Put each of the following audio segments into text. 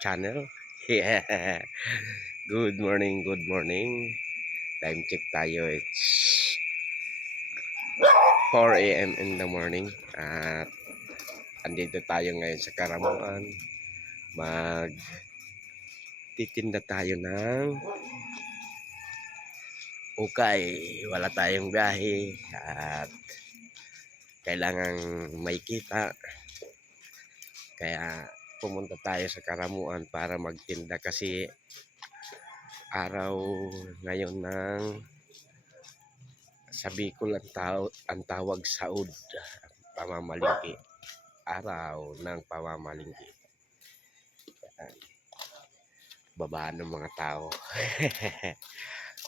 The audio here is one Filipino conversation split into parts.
channel. Yeah. Good morning, good morning. Time check tayo. It's 4 a.m. in the morning. At andito tayo ngayon sa Karamuan. Magtitinda tayo ng ukay. Wala tayong biyahe. At kailangang may kita. Kaya pumunta tayo sa Karamuan para magtinda kasi araw ngayon ng sa Bicol ang tawag saud, pamamalingki. Araw ng pamamalingki. Babaan ng mga tao.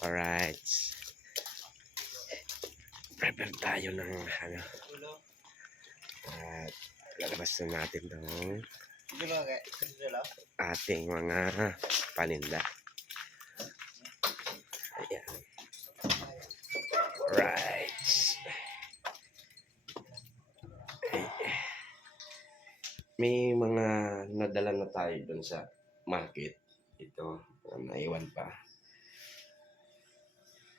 Alright. Prepare tayo ng ano. At lalabas na natin itong ating mga paninda. Ayan. Right. May mga nadala na tayo dun sa market. Ito, naiwan pa.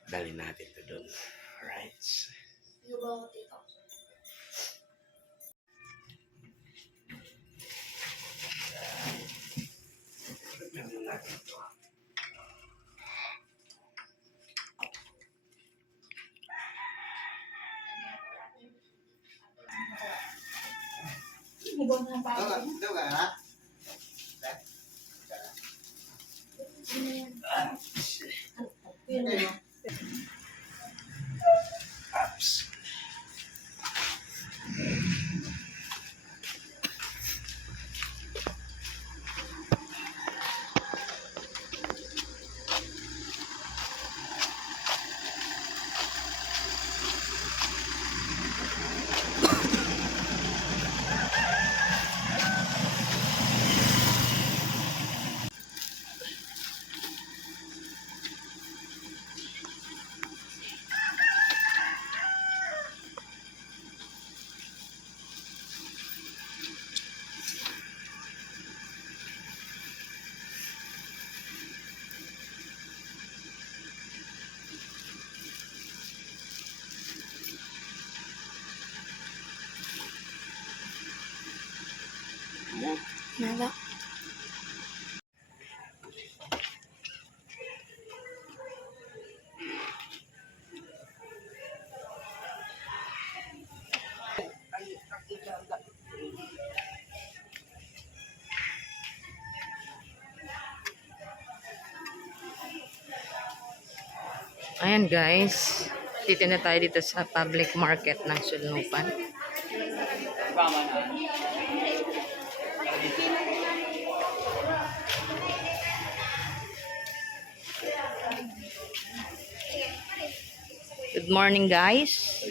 Dali natin ito dun. Alright. Dali natin ito. Apps. Nada. Ayan guys, titinda tayo dito sa public market ng Sulnupan. Good morning guys.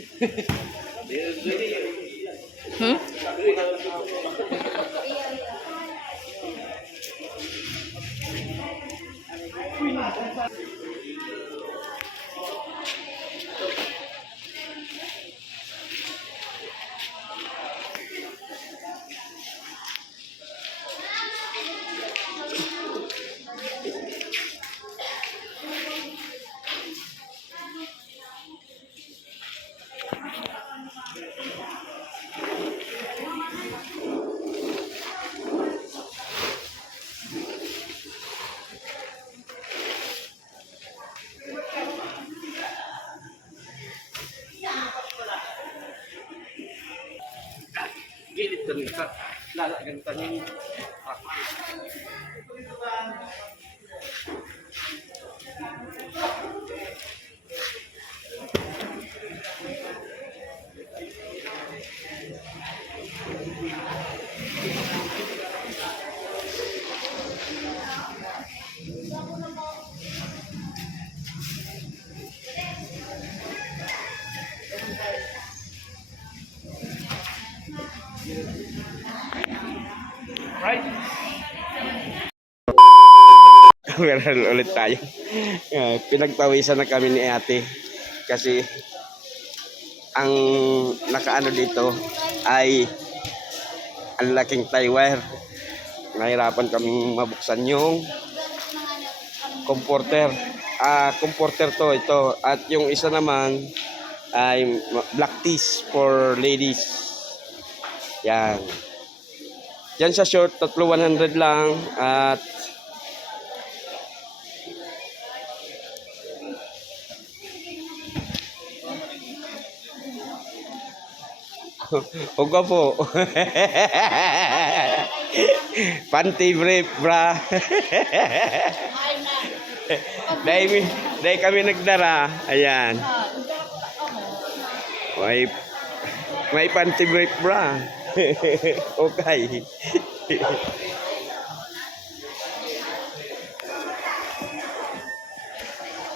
Gilid dun ka. Lalagan ka niya. Right. Meron ulit tayo. Pinagpawisan na kami ni ate kasi ang nakaano dito ay ang laking tie wire. nahirapan kaming mabuksan yung comforter. Comforter to, ito. At yung isa naman ay black tees for ladies. Yan. Yan sa short, tatlo 100 lang. At huwag po. Panty brief, bra. Dahil kami nagdara. Ayan. May panty brief, bra. Okay.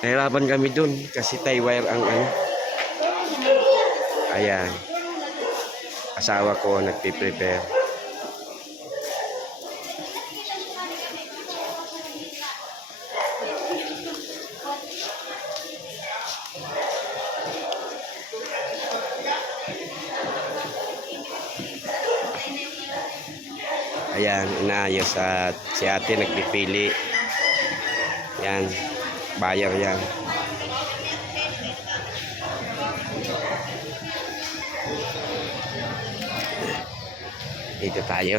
Nahirapan kami dun kasi tie wire ang ano. Ayan. Asawa ko nagpiprepare. Ayan, inaayos at si ate nagpipili. Yan, buyer yan. Dito tayo.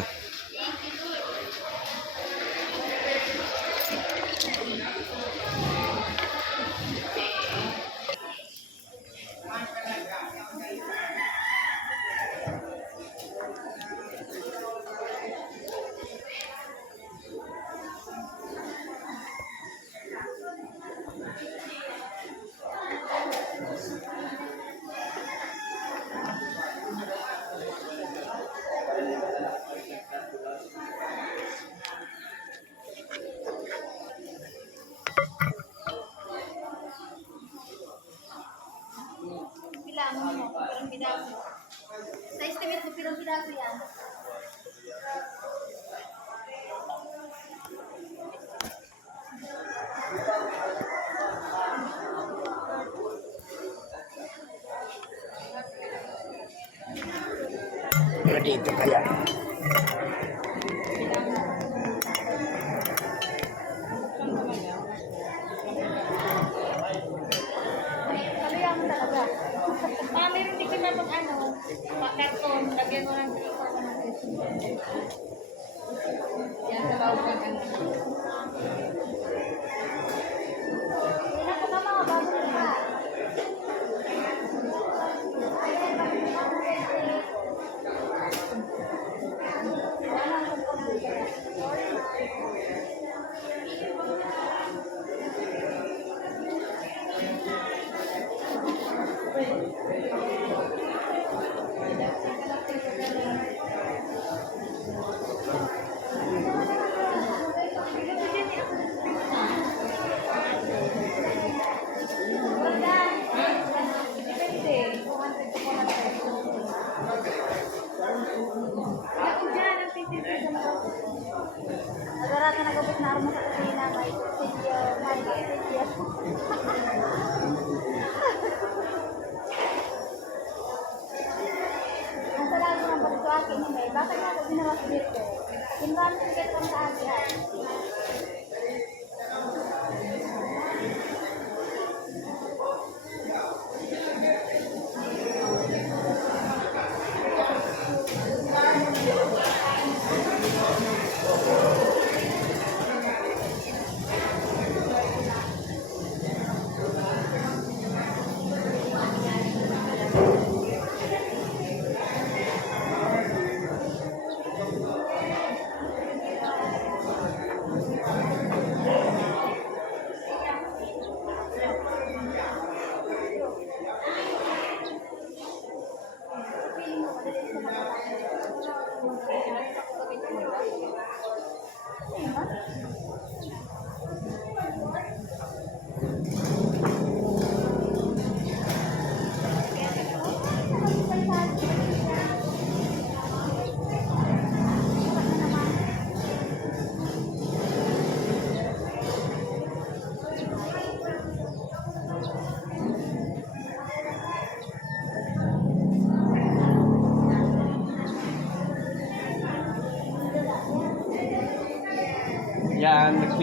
Bilangan mo, pirang piraso. Sa estimate mo, pirang piraso yan. Dito kaya. Kaluya mo talaga. Meron din kita pag ano, karton, lagyan mo ng 3-4 yan sa bawang pag ano. Yan ako na mga bago nila. Agora ka nagabot na armo sa kusina, may sityo, may sityo. Ang salamat ng pagsuaki.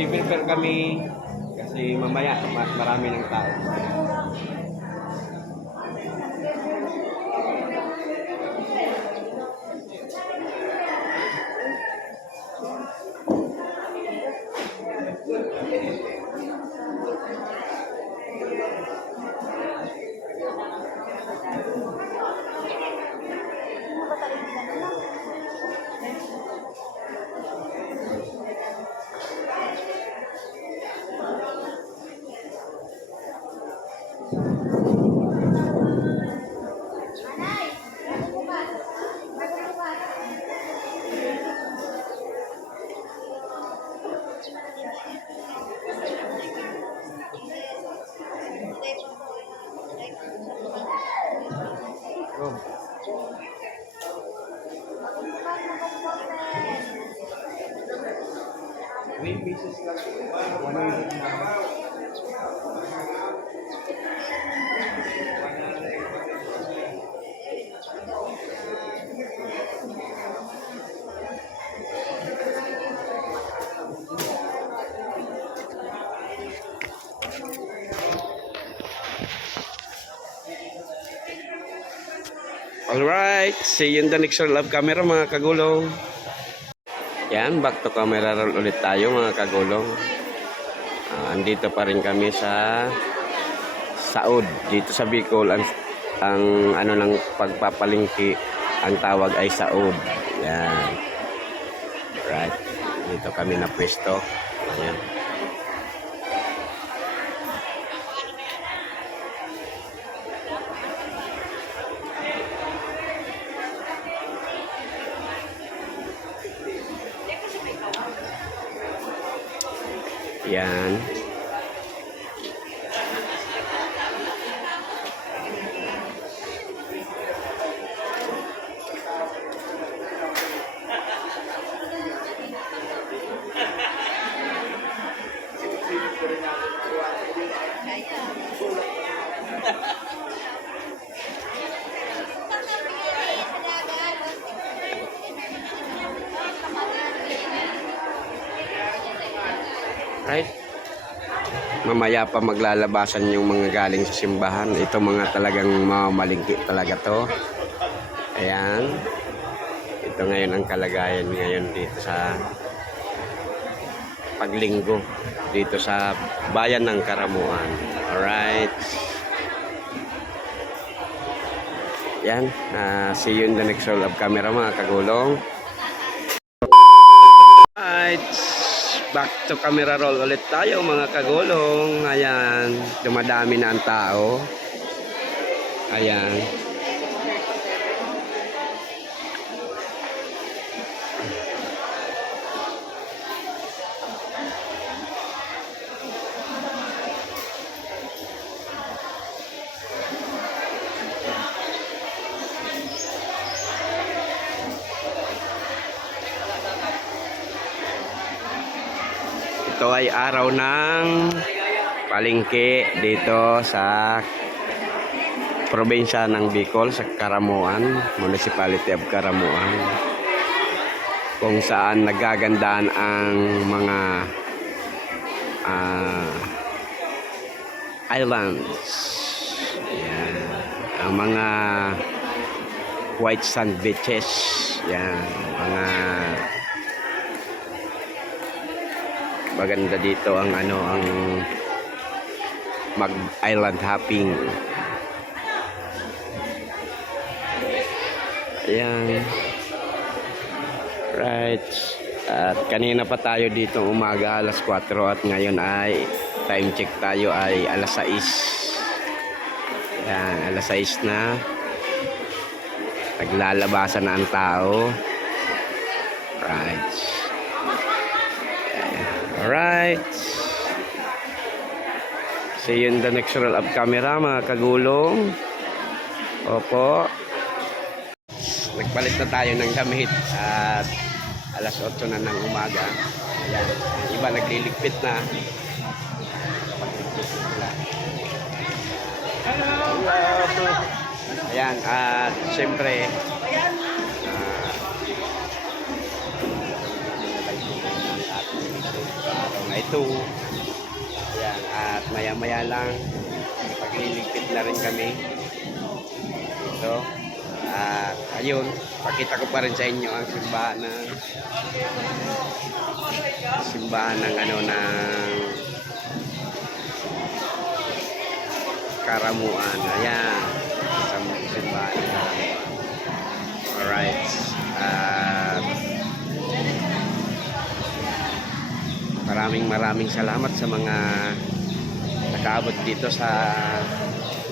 Magpiprepare kami kasi mamaya marami ng tao. Oh. Alright, see you in the next love camera mga kagulong. Yan, back to camera roll ulit tayo mga kagulong. Andito pa rin kami sa Saud, dito sa Bicol. Ang ano ng pagpapalingki, ang tawag ay Saud. Yan. Right, dito kami na pwesto. Yan. Yan. Right? Mamaya pa maglalabasan yung mga galing sa simbahan. Ito mga talagang mamalingki talaga to. Ayan. Ito ngayon ang kalagayan ngayon dito sa paglinggo. Dito sa bayan ng Karamuan. Alright. Yan. See you in the next roll of camera mga kagulong. Alright. Back to camera roll ulit tayo mga kagulong. Ayan, dumadami na ang tao. Ayan. Ito ay araw ng palengke dito sa probinsya ng Bicol, sa Karamuan, Municipality of Karamuan, kung saan nagagandaan ang mga islands. Yan. Ang mga white sand beaches. Yan. Mga maganda dito ang ano, ang mag island hopping. Ayan. Right. At kanina pa tayo dito umaga alas 4 at ngayon ay time check tayo ay alas 6. Ayan, alas 6 na. Naglalabasan na ang tao. Right. Alright. See you in the next roll of camera mga kagulong. Opo. Nagpalit na tayo ng damit at alas 8 na ng umaga. Ayan. Iba nagliligpit na. Hello. Ayan. At siyempre 2. Yan, at maya-maya lang, pagliligpit na rin kami dito. At ayun, pakita ko pa rin sa inyo ang simbahan ng ano ng Karamuan. Ayan, sa simbahan ng Karamuan. Alright. At maraming salamat sa mga nakaabot dito sa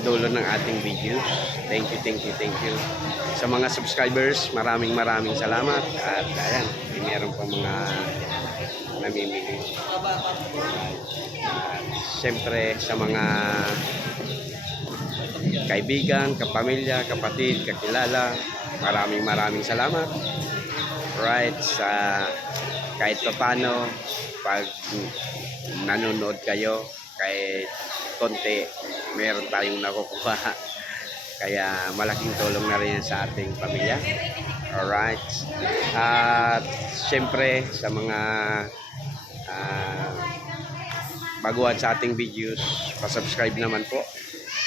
dulo ng ating videos. Thank you. Sa mga subscribers, maraming salamat. At ayan, meron pa mga namimili. At siyempre sa mga kaibigan, kapamilya, kapatid, kakilala, maraming salamat. Right, sa kahit pa paano, pag nanonood kayo, kahit konti, meron tayong nakukuha. Kaya malaking tulong na rin yan sa ating pamilya. Alright. At siyempre sa mga baguhan sa ating videos, pa-subscribe naman po.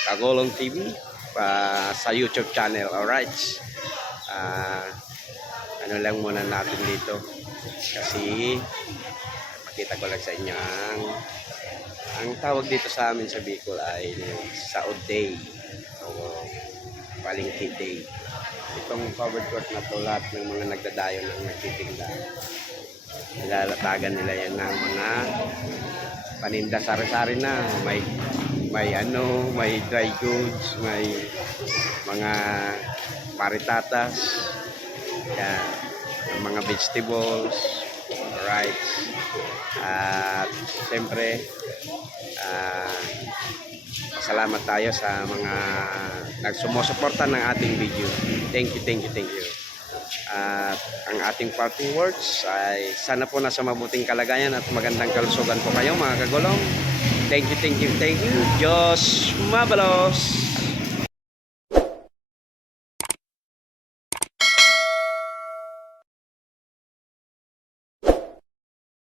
Kagulong TV sa YouTube channel. Alright. Ano lang muna natin dito. Kasi pakita ko lang sa inyo ang tawag dito sa amin sa Bicol ay Saud Day o Palengke Day. Itong covered court na to, lahat ng mga nagdadayo ng nagtitinda, nilalatagan nila yan ng mga paninda sari-sari na. May dry goods, may mga paritatas, yan, mga vegetables, rice. At siyempre, salamat tayo sa mga nagsumusuporta ng ating video. Thank you. At ang ating parting words ay sana po nasa mabuting kalagayan at magandang kalusugan po kayo mga kagulong. Thank you. Diyos mabalos!